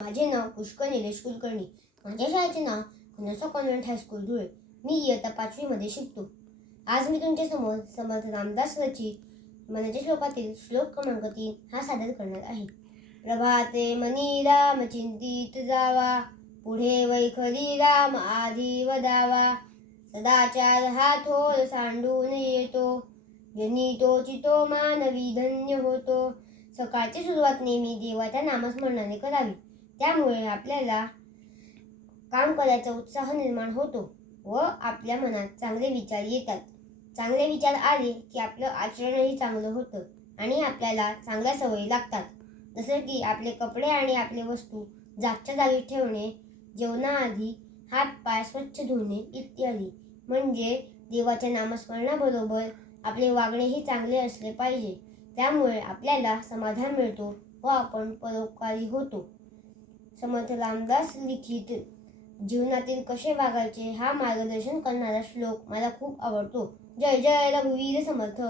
माझे नाव पुष्कर निलेश कुलकर्णी. माझ्या शाळेचे नाव कनसा कॉन्व्हेंट हायस्कूल धुळे. मी इयत्ता पाचवीमध्ये शिकतो. आज मी तुमच्यासमोर समर्थ रामदास रचित मनाच्या श्लोकातील श्लोक क्रमांक तीन हा सादर करणार आहे. प्रभाते मनी राम चिंतित जावा पुढे वैखरी राम आधी वदावा. सदाचार हा थोर सांडून येतो जनी तो चितो मानवी धन्य होतो. सकाळची सुरुवात नेहमी देवाच्या नामस्मरणाने करावी. त्यामुळे आपल्याला काम करायचा उत्साह निर्माण होतो व आपल्या मनात चांगले विचार येतात. चांगले विचार आले की आपलं आचरणही चांगलं होतं आणि आपल्याला चांगल्या सवयी लागतात. जसं की आपले कपडे आणि आपले वस्तू जागच्या जागी ठेवणे जेवणाआधी हात पाय स्वच्छ धुणे इत्यादी. म्हणजे देवाच्या नामस्मरणाबरोबर आपले वागणेही चांगले असले पाहिजे. त्यामुळे आपल्याला समाधान मिळतो व आपण परोपकारी होतो. समर्थ रामदास लिखित जीवनातील कसे वागायचे हा मार्गदर्शन करणारा श्लोक मला खूप आवडतो. जय जय रघुवीर समर्थ.